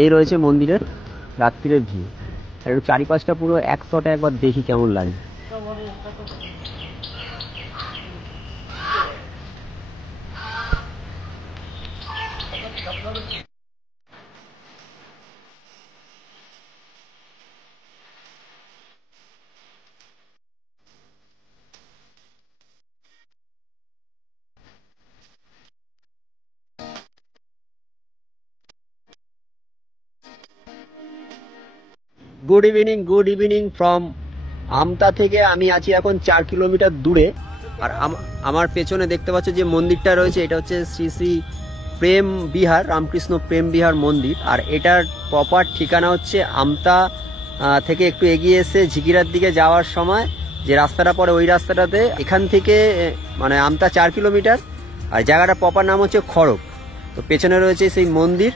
এই রয়েছে মন্দিরের রাত্রিরের ভিউ। আর একটু চারিপাশটা পুরো একশোটা একবার দেখি কেমন লাগে। গুড ইভিনিং ফ্রম আমতা থেকে। আমি আছি এখন 4 কিলোমিটার দূরে। আর আমার পেছনে দেখতে পাচ্ছ যে মন্দিরটা রয়েছে, এটা হচ্ছে শ্রী শ্রী প্রেম বিহার, রামকৃষ্ণ প্রেম বিহার মন্দির। আর এটার প্রপার ঠিকানা হচ্ছে আমতা থেকে একটু এগিয়ে এসে ঝিকিরার দিকে যাওয়ার সময় যে রাস্তাটা পড়ে ওই রাস্তাটাতে, এখান থেকে মানে আমতা 4 কিলোমিটার। আর জায়গাটার প্রপার নাম হচ্ছে খড়গ। তো পেছনে রয়েছে সেই মন্দির।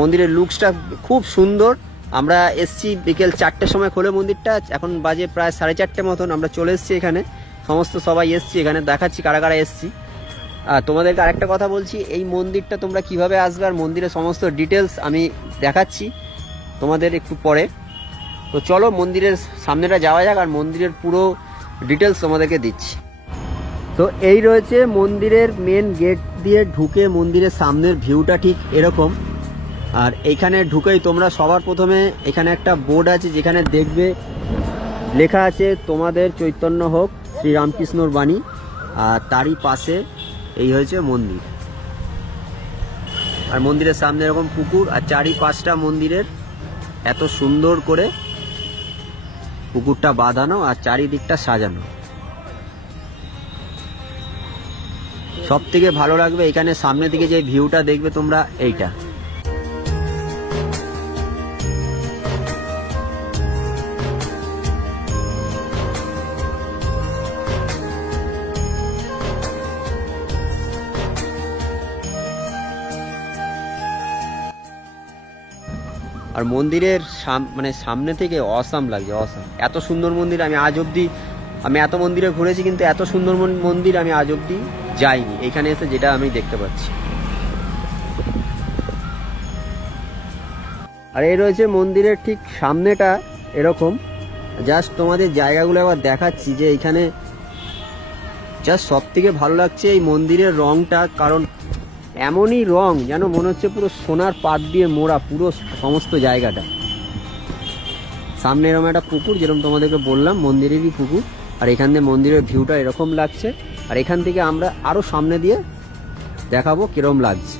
মন্দিরের লুকসটা খুব সুন্দর। আমরা এসছি বিকেল 4টের সময় খোলে মন্দিরটা, এখন বাজে প্রায় 4:30 মতন। আমরা চলে এসছি এখানে, সমস্ত সবাই এসছি এখানে, দেখাচ্ছি কারা কারা এসছি। তোমাদেরকে আরেকটা কথা বলছি, এই মন্দিরটা তোমরা কিভাবে আসবে আর মন্দিরের সমস্ত ডিটেলস আমি দেখাচ্ছি তোমাদের একটু পরে। তো চলো মন্দিরের সামনেটা যাওয়া যাক আর মন্দিরের পুরো ডিটেলস তোমাদেরকে দিচ্ছি। তো এই রয়েছে মন্দিরের মেন গেট দিয়ে ঢুকে মন্দিরের সামনের ভিউটা ঠিক এরকম। আর এইখানে ঢুকেই তোমরা সবার প্রথমে এখানে একটা বোর্ড আছে যেখানে দেখবে লেখা আছে তোমাদের চৈতন্য হোক, শ্রীরামকৃষ্ণর বাণী। আর তারই পাশে এই হয়েছে মন্দির। আর মন্দিরের সামনে এরকম পুকুর, আর চারিপাশটা মন্দিরের এত সুন্দর করে পুকুরটা বাঁধানো আর চারিদিকটা সাজানো। সব থেকে ভালো লাগবে এখানে সামনের দিকে যে ভিউটা দেখবে তোমরা, এইটা। আর মন্দিরের মানে সামনে থেকে অসাম লাগছে, অসাম। এত সুন্দর মন্দির আমি এত মন্দিরে ঘুরেছি, কিন্তু এত সুন্দর মন্দির আমি আজ অব্দি যাইনি। এখানে এসে যেটা আমি দেখতে পাচ্ছি। আর এই রয়েছে মন্দিরের ঠিক সামনেটা এরকম। জাস্ট তোমাদের জায়গাগুলো আবার দেখাচ্ছি যে এখানে জাস্ট সব থেকে ভালো লাগছে এই মন্দিরের রংটা। কারণ এমনই রং যেন মনে হচ্ছে পুরো সোনার পাত দিয়ে মোড়া পুরো সমস্ত জায়গাটা। সামনে এরকম একটা পুকুর, যেরকম তোমাদেরকে বললাম মন্দিরেরই পুকুর। আর এখান দিয়ে মন্দিরের ভিউটা এরকম লাগছে। আর এখান থেকে আমরা আরো সামনে দিয়ে দেখাবো কিরম লাগছে।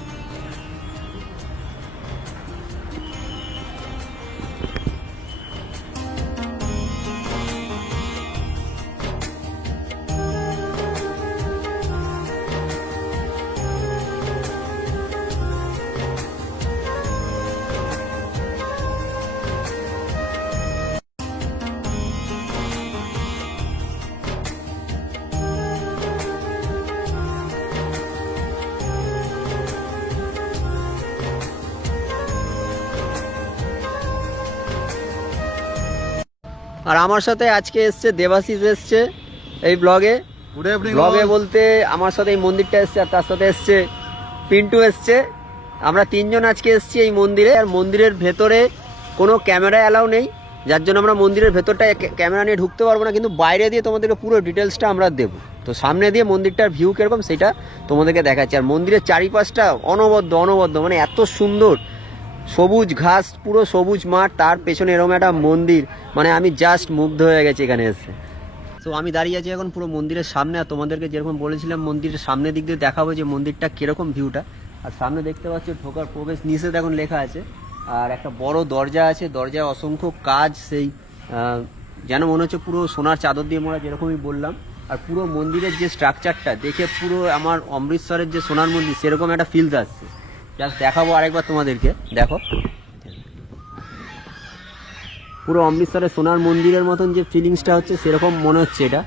আর আমার সাথে আজকে এসছে দেবাশিস, এসছে এই ব্লগে বলতে আমার সাথে এই মন্দিরটা এসছে। আর তার সাথে এসছে পিন্টু এসছে। আমরা তিনজন আজকে এসছি এই মন্দিরে। আর মন্দিরের ভেতরে কোনো ক্যামেরা অ্যালাউ নেই, যার জন্য আমরা মন্দিরের ভেতরটায় ক্যামেরা নিয়ে ঢুকতে পারবো না। কিন্তু বাইরে দিয়ে তোমাদেরকে পুরো ডিটেলসটা আমরা দেবো। তো সামনে দিয়ে মন্দিরটার ভিউ কিরকম সেটা তোমাদেরকে দেখাচ্ছি। আর মন্দিরের চারিপাশটা অনবদ্য মানে এত সুন্দর, সবুজ ঘাস, পুরো সবুজ মাঠ, তার পেছনে এরকম একটা মন্দির। মানে আমি জাস্ট মুগ্ধ হয়ে গেছি এখানে এসে। তো আমি দাঁড়িয়ে আছি এখন পুরো মন্দিরের সামনে। আর তোমাদেরকে যেরকম বলেছিলাম মন্দিরের সামনের দিক দিয়ে দেখাবো যে মন্দিরটা কিরকম ভিউটা। আর সামনে দেখতে পাচ্ছ ঢোকার প্রবেশ নিষেধ এখন লেখা আছে। আর একটা বড় দরজা আছে, দরজায় অসংখ্য কাজ, সেই যেন মনে হচ্ছে পুরো সোনার চাদর দিয়ে মোড়া, যেরকমই বললাম। আর পুরো মন্দিরের যে স্ট্রাকচারটা দেখে পুরো আমার অমৃতসরের যে সোনার মন্দির সেরকম একটা ফিলস আসছে। জাস্ট দেখাবো আরেকবার তোমাদেরকে, দেখো পুরো অমৃতসরের সোনার মন্দিরের মতন যে ফিলিংসটা হচ্ছে সেরকম মনে হচ্ছে এটা।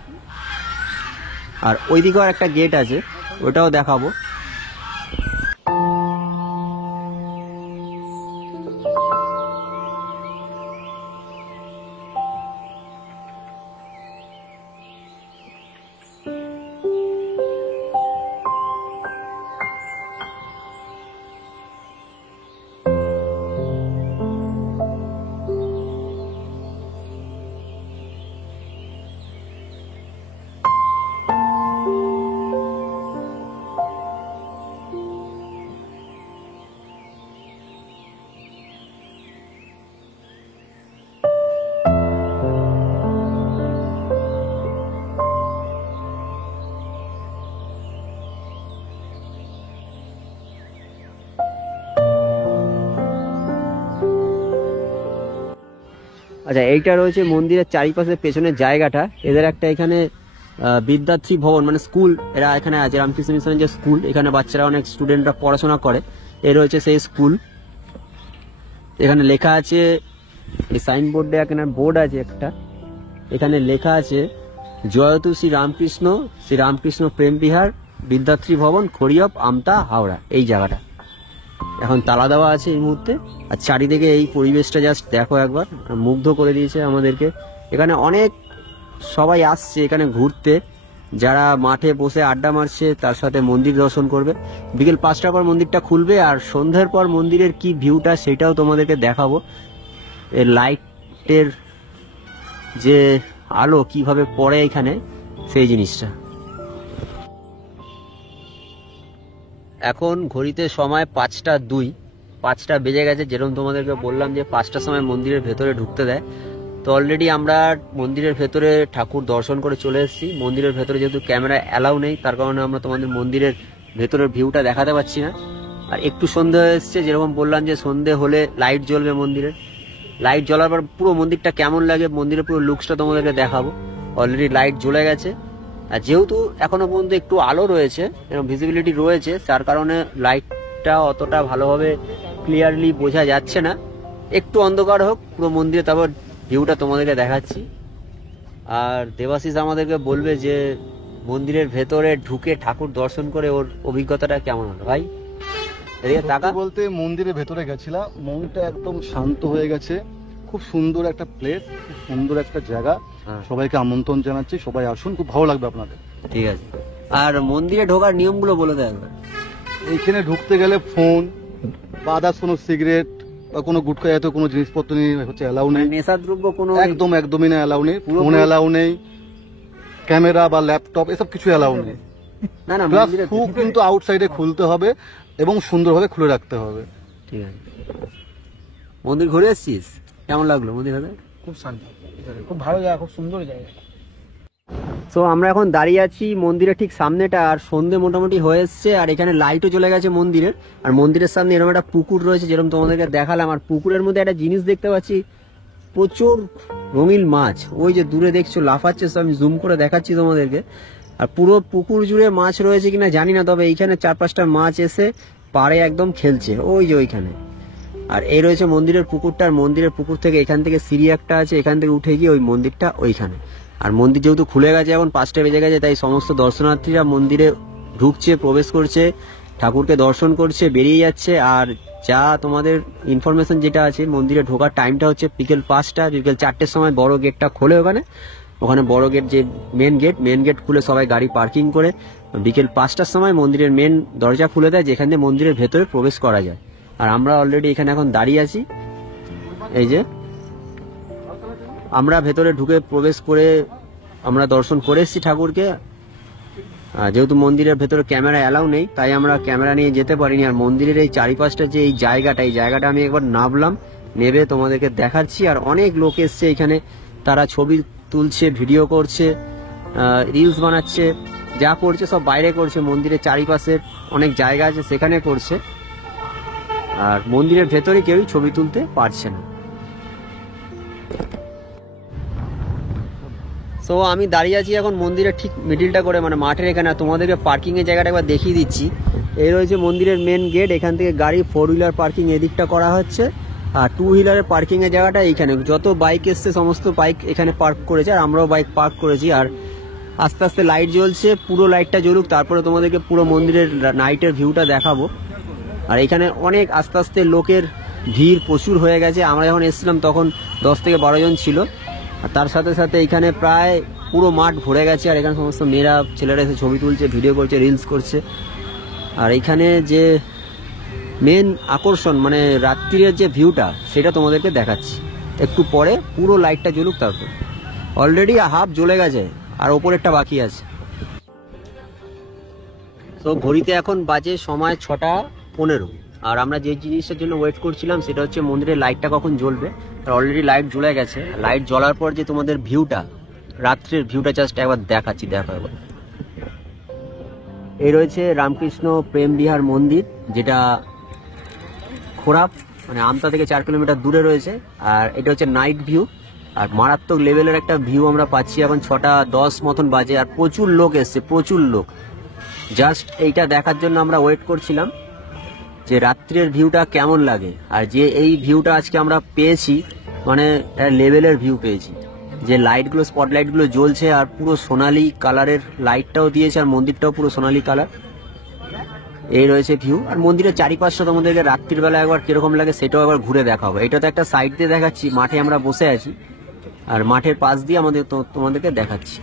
আর ওইদিকেও একটা গেট আছে, ওটাও দেখাবো। আচ্ছা, এইটা রয়েছে মন্দিরের চারিপাশে পেছনের জায়গাটা। এদের একটা এখানে বিদ্যার্থী ভবন মানে স্কুল এরা এখানে আছে, রামকৃষ্ণ মিশনের যে স্কুল, এখানে বাচ্চারা অনেক স্টুডেন্টরা পড়াশোনা করে। এ রয়েছে সেই স্কুল। এখানে লেখা আছে, এই সাইনবোর্ডে এখানে বোর্ড আছে একটা, এখানে লেখা আছে জয়তু শ্রী রামকৃষ্ণ প্রেম বিহার বিদ্যার্থী ভবন, খড়িয়প, আমতা, হাওড়া। এই জায়গাটা এখন তালা দেওয়া আছে এই মুহূর্তে। আর চারিদিকে এই পরিবেশটা জাস্ট দেখো একবার, মুগ্ধ করে দিয়েছে আমাদেরকে। এখানে অনেক সবাই আসছে এখানে ঘুরতে, যারা মাঠে বসে আড্ডা মারছে, তার সাথে মন্দির দর্শন করবে। বিকেল 5টার পর মন্দিরটা খুলবে, আর সন্ধ্যার পর মন্দিরের কি ভিউটা সেটাও তোমাদেরকে দেখাবো। এর লাইটের যে আলো কিভাবে পড়ে এখানে, সেই জিনিসটা। এখন ঘড়িতে সময় 5টা 2, 5টা বেজে গেছে। যেরকম তোমাদেরকে বললাম যে 5টার সময় মন্দিরের ভেতরে ঢুকতে দেয়। তো অলরেডি আমরা মন্দিরের ভেতরে ঠাকুর দর্শন করে চলে এসেছি। মন্দিরের ভেতরে যেহেতু ক্যামেরা অ্যালাউ নেই, তার কারণে আমরা তোমাদের মন্দিরের ভেতরের ভিউটা দেখাতে পারছি না। আর একটু সন্ধে হয়ে এসছে, যেরকম বললাম যে সন্ধে হলে লাইট জ্বলবে মন্দিরের। লাইট জ্বলার পর পুরো মন্দিরটা কেমন লাগে, মন্দিরের পুরো লুকসটা তোমাদেরকে দেখাবো। অলরেডি লাইট জ্বলে গেছে, আর যেহেতু এখনো পর্যন্ত একটু আলো রয়েছে এবং ভিজিবিলিটি রয়েছে, তার কারণে লাইটটা অতটা ভালোভাবে ক্লিয়ারলি বোঝা যাচ্ছে না। একটু অন্ধকার হোক পুরো মন্দিরে, তারপর ভিউটা তোমাদেরকে দেখাচ্ছি। আর দেবাশিস আমাদেরকে বলবে যে মন্দিরের ভেতরে ঢুকে ঠাকুর দর্শন করে ওর অভিজ্ঞতাটা কেমন হলো। ভাই এদিকে তাকা। বলতে মন্দিরের ভেতরে গেছিলাম, মনটা একদম শান্ত হয়ে গেছে। খুব সুন্দর একটা প্লেস, খুব সুন্দর একটা জায়গা। সবাইকে আমন্ত্রণ জানাচ্ছি, সবাই আসুন, খুব ভালো লাগবে আপনাদের। ঠিক আছে। আর মন্দিরে ঢোকার নিয়মগুলো বলে দেয় একবার। এইখানে ঢুকতে গেলে ফোন বা আদার্স কোনো সিগারেট বা কোনো গুটখা জাতীয় কোনো জিনিসপত্র নিয়ে হচ্ছে অ্যালাউ নেই। নেশাদ্রব্য কোনো একদমই না, অ্যালাউ নেই। ফোন অ্যালাউ নেই, ক্যামেরা বা ল্যাপটপ এসব কিছু অ্যালাউ নেই। না না, প্লাস শু কিন্তু আউটসাইডে খুলতে হবে এবং সুন্দরভাবে খুলে রাখতে হবে। ঠিক আছে। মন্দির ঘুরে এসেছিস, কেমন লাগলো মন্দির? খুব শান্তি, খুব ভালো জায়গা, খুব সুন্দর জায়গা। তো আমরা এখন দাঁড়িয়ে আছি মন্দিরের ঠিক সামনেটা, আর সন্ধে মোটামুটি হয়ে এসছে, আর এখানে লাইটও চলে গেছে মন্দিরের। আর মন্দিরের সামনে এরকম একটা পুকুর রয়েছে, যেরকম তোমাদেরকে দেখালাম। আর পুকুরের মধ্যে একটা জিনিস দেখতে পাচ্ছি, প্রচুর রঙিন মাছ। ওই যে দূরে দেখছো লাফাচ্ছে, আমি জুম করে দেখাচ্ছি তোমাদেরকে। আর পুরো পুকুর জুড়ে মাছ রয়েছে কিনা জানি না, তবে এইখানে 4-5টা মাছ এসে পাড়ে একদম খেলছে, ওই যে ওইখানে। আর এই রয়েছে মন্দিরের পুকুরটা, আর মন্দিরের পুকুর থেকে এখান থেকে সিঁড়ি একটা আছে, এখান থেকে উঠে গিয়ে ওই মন্দিরটা ওইখানে। আর মন্দির যেহেতু খুলে গেছে, এখন 5টা বেজে গেছে, তাই সমস্ত দর্শনার্থীরা মন্দিরে ঢুকছে, প্রবেশ করছে, ঠাকুরকে দর্শন করছে, বেরিয়ে যাচ্ছে। আর যা তোমাদের ইনফরমেশন যেটা আছে, মন্দিরে ঢোকার টাইমটা হচ্ছে বিকেল 5টা। বিকেল 4টের সময় বড় গেটটা খোলে, ওখানে বড় গেট, যে মেন গেট খুলে সবাই গাড়ি পার্কিং করে বিকেল 5টার সময় মন্দিরের মেন দরজা খুলে দেয়, যেখান দিয়ে মন্দিরের ভেতরে প্রবেশ করা যায়। আর আমরা অলরেডি এখানে এখন দাঁড়িয়ে আছি। এই যে আমরা ভেতরে ঢুকে প্রবেশ করে আমরা দর্শন করে এসেছি ঠাকুরকে। যেহেতু মন্দিরের ভেতরে ক্যামেরা অ্যালাউ নেই, তাই আমরা ক্যামেরা নিয়ে যেতে পারিনি। আর মন্দিরের এই চারিপাশটা যে এই জায়গাটা আমি একবার নামলাম, নেবে তোমাদেরকে দেখাচ্ছি। আর অনেক লোক এসছে এখানে, তারা ছবি তুলছে, ভিডিও করছে, রিলস বানাচ্ছে, যা করছে সব বাইরে করছে। মন্দিরের চারিপাশে অনেক জায়গা আছে, সেখানে করছে। আর মন্দিরের ভেতরে কেউই ছবি তুলতে পারছে না। তো আমি দাঁড়িয়ে আছি এখন মন্দিরের ঠিক মিডিলটা করে, মানে মাঠের এখানে। তোমাদেরকে পার্কিং এর জায়গাটা একবার দেখিয়ে দিচ্ছি। এই রয়েছে মন্দিরের মেন গেট, এখান থেকে গাড়ি 4 হুইলার পার্কিং এদিকটা করা হচ্ছে, আর 2 হুইলারের পার্কিং এর জায়গাটা এইখানে। যত বাইক এসছে সমস্ত বাইক এখানে পার্ক করেছে, আর আমরাও বাইক পার্ক করেছি। আর আস্তে আস্তে লাইট জ্বলছে, পুরো লাইটটা জ্বলুক, তারপরে তোমাদেরকে পুরো মন্দিরের নাইটের ভিউটা দেখাবো। আর এখানে অনেক আস্তে আস্তে লোকের ভিড় প্রচুর হয়ে গেছে। আমরা যখন এসেছিলাম তখন 10 থেকে 12 জন ছিল, আর তার সাথে সাথে এখানে প্রায় পুরো মাঠ ভরে গেছে। আর এখানে সমস্ত মেয়েরা ছেলেরা এসে ছবি তুলছে, ভিডিও করছে, রিলস করছে। আর এখানে যে মেন আকর্ষণ, মানে রাত্রির যে ভিউটা, সেটা তোমাদেরকে দেখাচ্ছি একটু পরে। পুরো লাইটটা জ্বলুক, তারপর। অলরেডি হাফ জ্বলে গেছে, আর ওপরেরটা বাকি আছে। তো ঘড়িতে এখন বাজে সময় 6টা 15। আর আমরা যে জিনিসটার জন্য ওয়েট করছিলাম সেটা হচ্ছে মন্দিরের লাইটটা কখন জ্বলবে। আর অলরেডি লাইট জ্বলে গেছে। লাইট জ্বলার পর যে তোমাদের ভিউটা, রাত্রের ভিউটা জাস্ট একবার দেখাচ্ছি, দেখো একবার। এই রয়েছে রামকৃষ্ণ প্রেম বিহার মন্দির, যেটা খোরাপ মানে আমতা থেকে 4 কিলোমিটার দূরে রয়েছে। আর এটা হচ্ছে নাইট ভিউ। আর মারাত্মক লেভেলের একটা ভিউ আমরা পাচ্ছি। এখন 6:10 মতন বাজে, আর প্রচুর লোক এসছে, প্রচুর লোক। জাস্ট এইটা দেখার জন্য আমরা ওয়েট করছিলাম যে রাত্রের ভিউটা কেমন লাগে। আর যে এই ভিউটা আজকে আমরা পেয়েছি, মানে লেভেলের ভিউ পেয়েছি, যে লাইটগুলো, স্পটলাইটগুলো জ্বলছে আর পুরো সোনালি কালারের লাইটটাও দিয়েছে, আর মন্দিরটাও পুরো সোনালি কালার। এই রয়েছে ভিউ। আর মন্দিরের চারিপাশটা তোমাদেরকে রাত্রির বেলা একবার কিরকম লাগে সেটাও একবার ঘুরে দেখাবো। এটা তো একটা সাইড দিয়ে দেখাচ্ছি, মাঠে আমরা বসে আছি আর মাঠের পাশ দিয়ে আমাদের তোমাদেরকে দেখাচ্ছি।